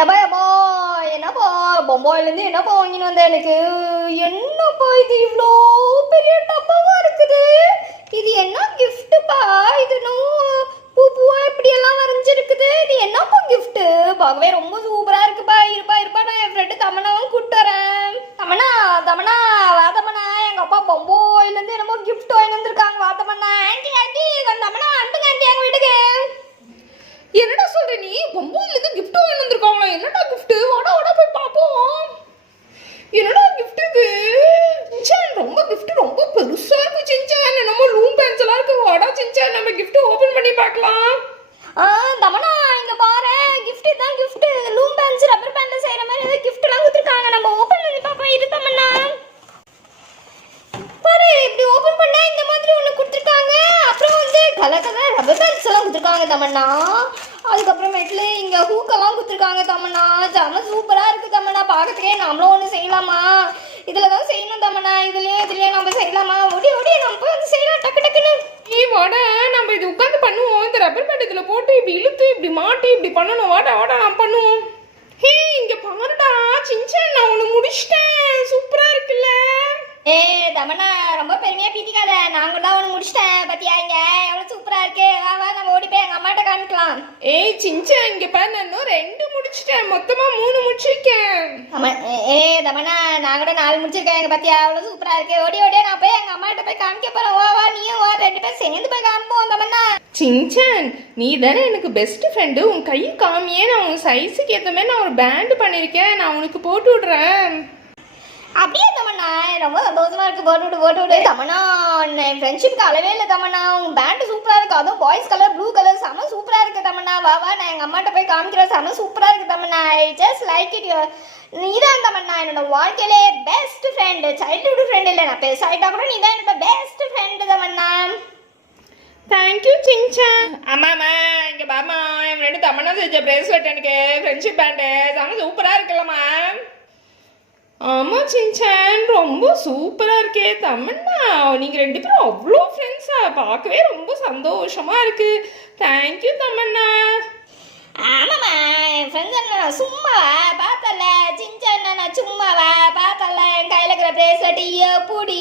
எப்பா எப்பா என்னப்பா பொம்பாயிலேருந்து என்னப்பா வாங்கின்னு வந்த எனக்கு என்னப்பா இது இவ்வளோ பெரிய டப்பாவா இருக்குது இது என்ன கிஃப்ட்டுப்பா இது பூ பூவா இப்படியெல்லாம் வரைஞ்சிருக்குது இது என்னப்பா கிஃப்ட்டு பார்க்கவே ரொம்ப சூப்பராக இருக்குப்பா இருப்பா நான் என் ஃப்ரெண்டு தமனாவும் கூப்பிட்டு வரேன் தமனா வா தமனா எங்கள் அப்பா பொம்பாயிலேருந்து என்னமோ கிஃப்ட் வாங்கி வந்திருக்காங்க வா தமனா ஆண்டி தமனா அனுப்புங்க ஆண்டி எங்கள் வீட்டுக்கு. என்னடா சொல்ற நீ? பொம்மையில இருந்து கிஃப்ட் வாங்கி வந்திருக்காங்களா? என்னடா கிஃப்ட்? வாடா போய் பாப்போம். என்னடா கிஃப்ட் இது? சின்சான் ரொம்ப கிஃப்ட் ரொம்ப பெருசா இருக்கு சின்சான். நம்ம ரூம் பென்சிலா இருக்கு. வாடா சின்சான் நம்ம கிஃப்ட் ஓபன் பண்ணி பார்க்கலாம். தமனா இங்க பாரு கிஃப்ட் தான் கிஃப்ட் லூம் பேன்ஸ் ரப்பர் பேண்ட்ல செய்யற மாதிரி ஏதோ கிஃப்ட் எல்லாம் கொடுத்திருக்காங்க. நம்ம ஓபன் பண்ணி பாப்போம் இரு தமனா. பாரு இப்படி ஓபன் பண்ணா இந்த மாதிரி ஒன்னு கொடுத்திருக்காங்க. அப்புறம் வந்து கலர் ரப்பர் பேண்ட்ஸ் எல்லாம் கொடுத்திருக்காங்க தமனா. அதுக்கப்புறமேட்டுல இங்க ஹூக்கெல்லாம் கொடுத்துருக்காங்க தமனா. செம சூப்பரா இருக்கு தமனா. பார்க்கறதுக்கே நம்மளும் ஒன்று செய்யலாமா? இதுல தான் செய்யணும் தமனா. இதுலயே நம்ம செய்யலாமா? ஓடி நம்ம போய் வந்து செய்யலாம் டக்குன்னு. வாடா நம்ம இது உட்காந்து பண்ணுவோம். இந்த ரப்பர் பேண்ட் இதுல போட்டு இப்படி இழுத்து இப்படி மாட்டி இப்படி பண்ணணும். வாடா நான் பண்ணுவோம். ஹே இங்க பாருடா சின்சான் நான் ஒன்று முடிச்சிட்டேன். சூப்பரா இருக்குல்ல? தமனா ரொம்ப பெருமையா பீத்திக்காத. நான் கூட ஒன்று முடிச்சிட்டேன் பாத்தியா? இங்க எவ்வளவு சூப்பரா இருக்கு. வா நம்ம ஓடி போய் எங்க அம்மாட்ட காமிக்கலாம். சின்சான் இங்க பாரு நான் இன்னும் 2 முடிச்சிட்டேன். மொத்தமா 3 முடிச்சிருக்கேன். தமனா நான் கூட 4 முடிச்சிருக்கேன். எங்க பாத்தியா எவ்வளவு சூப்பரா இருக்கு. ஓடி நான் போய் எங்க அம்மாட்ட போய் காமிக்க போறேன். வா நீயும் வா 2 பேரும் சேர்ந்து போய் காமிப்போம் தமனா. சின்சான் நீ தானே எனக்கு பெஸ்ட் ஃப்ரெண்டு. உன் கை காமியே நான் உன் சைஸுக்கு ஏற்ற மாதிரி நான் ஒரு பேண்ட் பண்ணியிருக்கேன். நான் உனக்கு போட்டு விடுறேன். அப்படியே தமனா ரொம்ப சந்தோஷமா இருக்கு. போட்டு விடு தமனா. என் ஃப்ரெண்ட்ஷிப்க்கு அளவே இல்லை தமனா. உங்க பேண்ட் சூப்பரா இருக்கு. அதுவும் பாய்ஸ் கலர் ப்ளூ கலர் செம சூப்பரா இருக்கு தமனா. வா நான் எங்க அம்மாட்ட போய் காமிக்கிறேன். செம சூப்பரா இருக்கு Tamannaah. I just like it. நீதான் தமனா என்னோட வாழ்க்கையிலே பெஸ்ட் ஃப்ரெண்டு. சைல்ட்ஹுட் ஃப்ரெண்ட் இல்லை, நான் பெருசாயிட்டா கூட நீதான் என்னோட best friend Tamannaah. Thank you Shinchan. ஆமாம்மா இங்க பாமா என் ஃப்ரெண்டு தமனா செஞ்ச பிரேஸ்லெட் எனக்கு ஃப்ரெண்ட்ஷிப் பேண்டு செம சூப்பரா இருக்குல்லம்மா. ஆமா சின்சான் ரொம்ப சூப்பரா இருக்கே தமன்னா. நீங்க 2 பேரும் அவ்வளோ ஃப்ரெண்ட்ஸா? பார்க்கவே ரொம்ப சந்தோஷமா இருக்கு. தேங்க்யூ தமன்னா. ஆமாம்மா என் ஃப்ரெண்ட்ஸ் நான் சும்மாவா பார்த்தல சின்சான் நான் சும்மாவா பார்த்தல என் கையில் இருக்கிற பிரேஸ்லெட் எப்படி